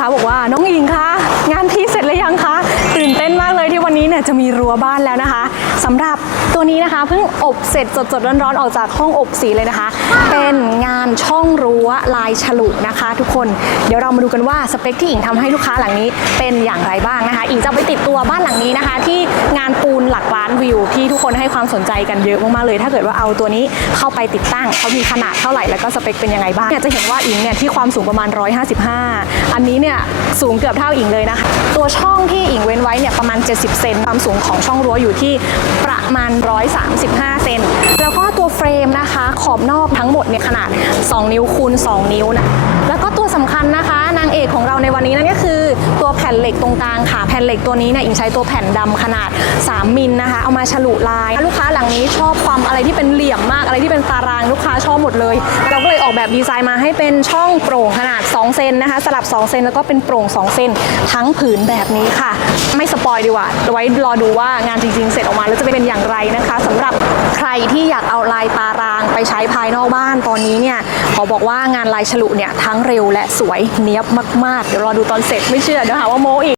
ค้าบอกว่าน้องอิงคะงานพี่เสร็จหรือยังคะตื่นเต้นมากเลยที่วันนี้เนี่ยจะมีรั้วบ้านแล้วนะคะสำหรับตัวนี้นะคะเพิ่งอบเสร็จสดๆร้อนๆออกจากห้องอบสีเลยนะคะ เป็นงาน องรั้วลายฉลุนะคะ ทุกคนเดี๋ยวเรามาดูกันว่าสเปคที่อิงทำให้ลูกค้าหลังนี้เป็นอย่างไรบ้างนะคะอิงจะไปติดตัวบ้านหลังนี้นะคะ ที่งานปูนหลักล้านวิว ที่ทุกคนให้ความสนใจกันเยอะมากๆเลย ถ้าเกิดว่าเอาตัวนี้เข้าไปติดตั้งเขามีขนาดเท่าไหร่แล้วก็สเปคเป็นยังไงบ้างเนี่ยจะเห็นว่าอิงเนี่ยที่ความสูงประมาณ 155 อันนี้เนี่ยสูงเกือบเท่าอิงเลยนะคะ ตัวช่องที่อิงเว้นไว้เนี่ยประมาณ 70 เซนความสูงของช่องรั้วอยู่ที่ประมาณ 135 เซน อบนอกทั้งหมดเนี่ยขนาด 2 นิ้วคูณ 2 นิ้วนะ แล้วก็ตัวสำคัญนะคะ นางเอกของเราในวันนี้นั่นก็คือ ตัวแผ่นเหล็กตรงกลางค่ะแผ่นเหล็กตัวนี้เนี่ยอิงใช้ตัวแผ่นดำขนาด 3 มิลนะคะ เอามาฉลุลาย ลูกค้าหลังนี้ชอบความอะไรที่เป็นเหลี่ยมมากอะไรที่เป็นตารางลูกค้าชอบหมดเลย เราก็เลยออกแบบดีไซน์มาให้เป็นช่องโปร่งขนาด 2 เซนนะคะ สลับ 2 เซนแล้วก็เป็นโปร่ง 2 เซนทั้งผืนแบบนี้ค่ะ ไม่สปอยดีกว่าไว้รอดูว่างานจริงๆ เสร็จออกมาแล้วจะเป็นอย่างไรนะคะสำหรับใครที่อยากเอาลายตารางไปใช้ภายนอกบ้านตอนนี้เนี่ยขอบอกว่างานลายฉลุเนี่ยทั้งเร็วและสวยเนี้ยบมากๆเดี๋ยวรอดูตอนเสร็จไม่เชื่อเดี๋ยวหาว่าโมอีก